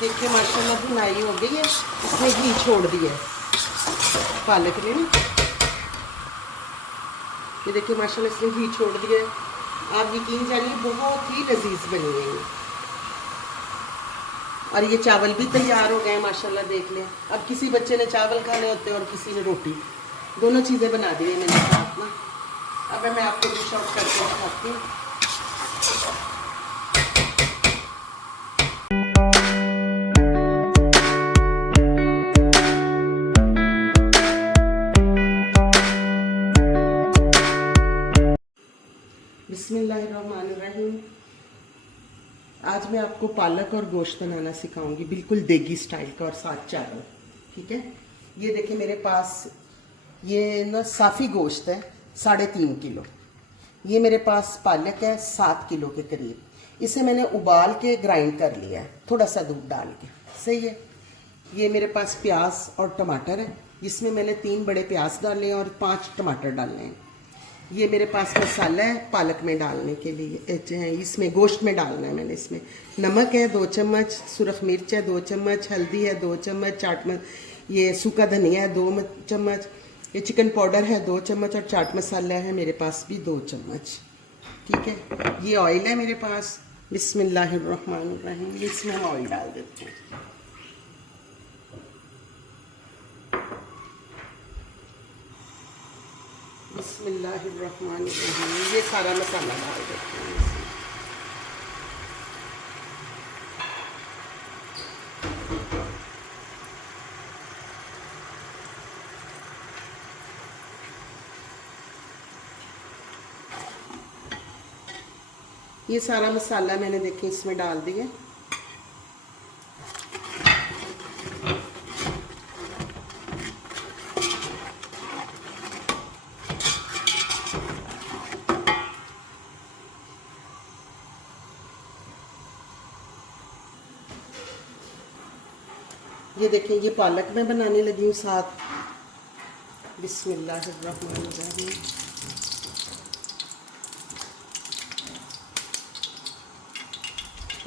देखिए माशाल्लाह भुनाई हो गई है, इसमें घी छोड़ दिया है पालक ने ना। ये देखिए माशाल्लाह इसमें घी छोड़ दिया है। आप यकीन जानिए बहुत ही लजीज बनी है ये। और ये चावल भी तैयार हो गए माशाल्लाह, देख लें। अब किसी बच्चे ने चावल खाने होते हैं और किसी ने रोटी, दोनों चीज़ें बना दी है मैंने साथ में। अब मैं आपको डिश आउट करके दिखाती हूँ। बिस्मिल्लाहिर्रहमानिर्रहीम। आज मैं आपको पालक और गोश्त बनाना सिखाऊंगी, बिल्कुल देगी स्टाइल का, और साथ चावल। ठीक है, ये देखिए मेरे पास ये ना साफ़ी गोश्त है 3.5 किलो। ये मेरे पास पालक है 7 किलो के करीब। इसे मैंने उबाल के ग्राइंड कर लिया है, थोड़ा सा दूध डाल के। सही है। ये मेरे पास प्याज और टमाटर है, जिसमें मैंने 3 बड़े प्याज डाले हैं और 5 टमाटर डालने हैं। ये मेरे पास मसाला है पालक में डालने के लिए, इसमें गोश्त में डालना है मैंने। इसमें नमक है 2 चम्मच, सुरख मिर्च है 2 चम्मच, हल्दी है 2 चम्मच, ये सूखा धनिया है 2 चम्मच, ये चिकन पाउडर है 2 चम्मच, और चाट मसाला है मेरे पास भी 2 चम्मच। ठीक है, ये ऑयल है मेरे पास। बिस्मिल्लाहिर्रहमानिर्रहीम। इसमें हम ऑयल डाल देते हैं। बिस्मिल्लाहिर्रहमानिर्रहीम। ये सारा मसाला डाल देते हैं इसमें। ये सारा मसाला मैंने देखिए इसमें डाल दिया। ये देखिए ये पालक मैं बनाने लगी हूँ साथ। बिस्मिल्लाहिर्रहमानिर्रहीम।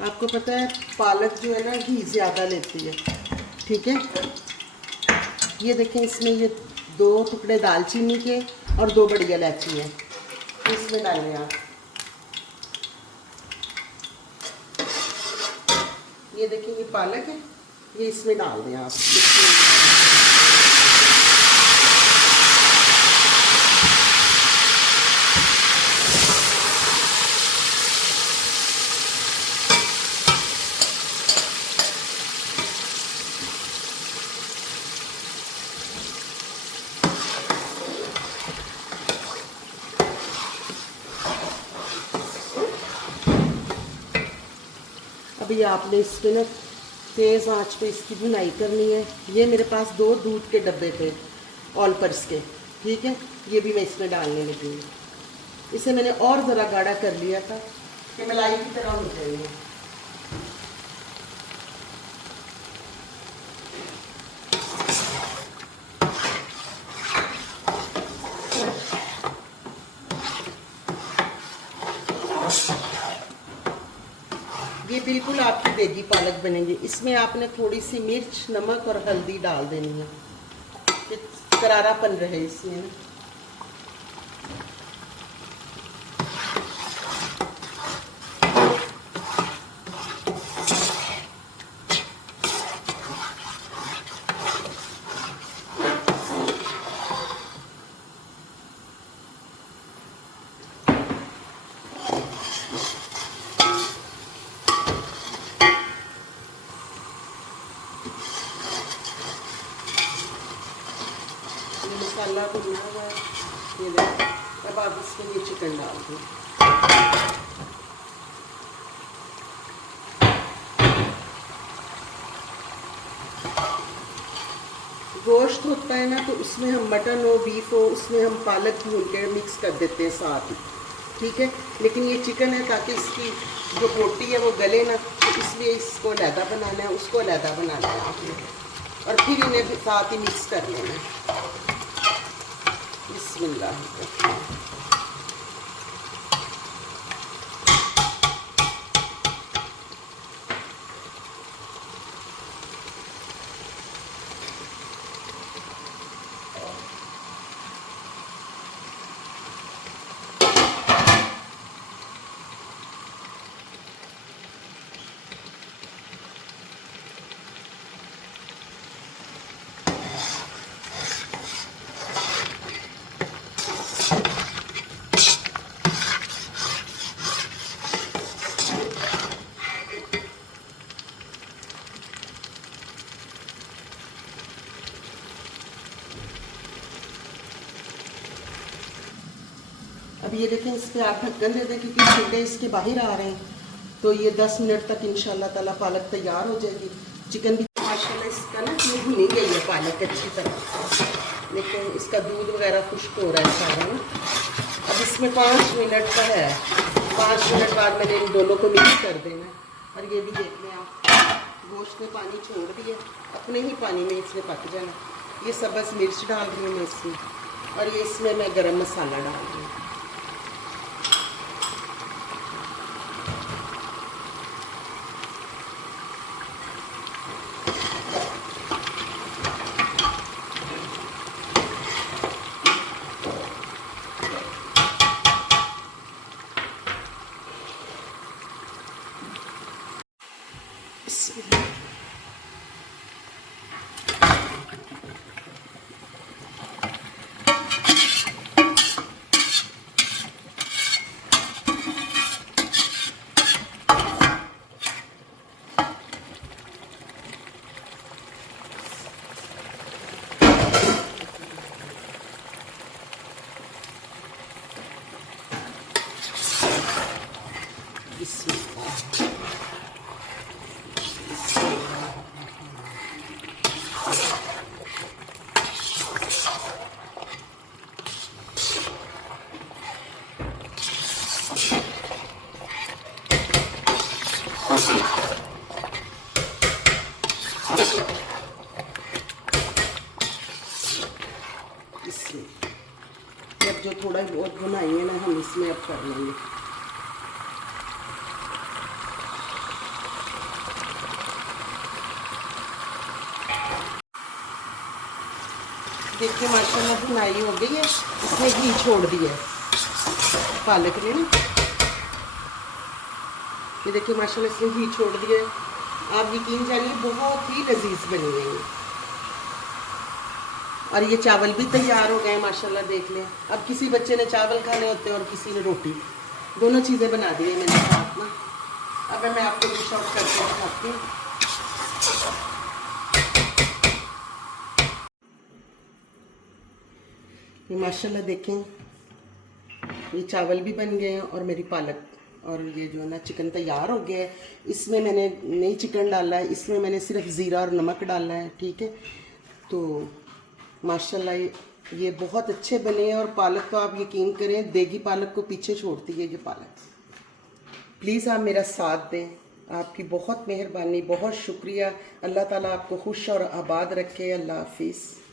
आपको पता है पालक जो है ना घी ज़्यादा लेती है। ठीक है, ये देखें इसमें ये 2 टुकड़े दालचीनी के और 2 बड़ी इलायची है, इसमें डालें आप। ये देखिए ये पालक है, ये इसमें डाल दें आप। अभी आपने इस पर ना तेज़ आंच पे इसकी भुनाई करनी है। ये मेरे पास 2 दूध के डब्बे थे ऑल पर्स के। ठीक है, ये भी मैं इसमें डालने लगी हूँ। इसे मैंने और ज़रा गाढ़ा कर लिया था कि मलाई की तरह हो जाएगी। ये बिल्कुल आपकी देगी पालक बनेंगे। इसमें आपने थोड़ी सी मिर्च, नमक और हल्दी डाल देनी है कि करारापन रहे इसमें। मसाला भुना हुआ है, ये देखो। अब आप इसमें ये चिकन डाल दो। गोश्त होता है ना, तो उसमें हम मटन हो, बीफ हो, उसमें हम पालक भून के मिक्स कर देते हैं साथ ही। ठीक है, लेकिन ये चिकन है ताकि इसकी जो बोटी है वो गले ना, तो इसलिए इसको अलहदा बनाना है, उसको अलहदा बनाना है आपने, और फिर इन्हें साथ ही मिक्स कर लेना है। बिस्मिल्लाह। ये देखें, इस पर आप ढक्कन दे दें क्योंकि छिलके इसके बाहर आ रहे हैं। तो ये 10 मिनट तक इंशाल्लाह ताला पालक तैयार हो जाएगी। चिकन भी माशाल्लाह इसका ना ये भुनी गई है पालक अच्छी तरह, लेकिन इसका दूध वगैरह खुश्क हो रहा है सारा ना। अब इसमें 5 मिनट का है, 5 मिनट बाद मैंने इन दोनों को मिक्स कर देना। और ये भी देख लें आप, गोश्त ने पानी छोड़ दिया, अपने ही पानी में इसने पक जाना। ये सब्ज़ मिर्च डाल रही हूँ मैं इसमें, और ये इसमें मैं गरम मसाला डाल रही हूँ। अब जो थोड़ा बहुत बनाई है ना, हम इसमें अब कर लेंगे। देखिए माशाल्लाह बुनाई हो गई है, इसमें घी छोड़ दिया है पालक ने ना। ये देखिए माशाल्लाह इसमें घी छोड़ दिया है। आप यकीन जानिए बहुत ही लजीज बनी है। और ये चावल भी तैयार हो गए माशाल्लाह, देख लें। अब किसी बच्चे ने चावल खाने होते हैं और किसी ने रोटी, दोनों चीज़ें बना दी है मैंने साथ ना। अब मैं आपको डिश आउट करके दिखाती हूँ। ये माशाल्लाह देखें, ये चावल भी बन गए हैं और मेरी पालक और ये जो है ना चिकन तैयार हो गया है। इसमें मैंने नहीं चिकन डाला है, इसमें मैंने सिर्फ ज़ीरा और नमक डाला है, ठीक है। तो माशाल्लाह ये बहुत अच्छे बने हैं। और पालक तो आप यकीन करें, देगी पालक को पीछे छोड़ती है ये पालक। प्लीज़ आप मेरा साथ दें, आपकी बहुत मेहरबानी, बहुत शुक्रिया। अल्लाह ताला आपको खुश और आबाद रखे। अल्लाह हाफिज़।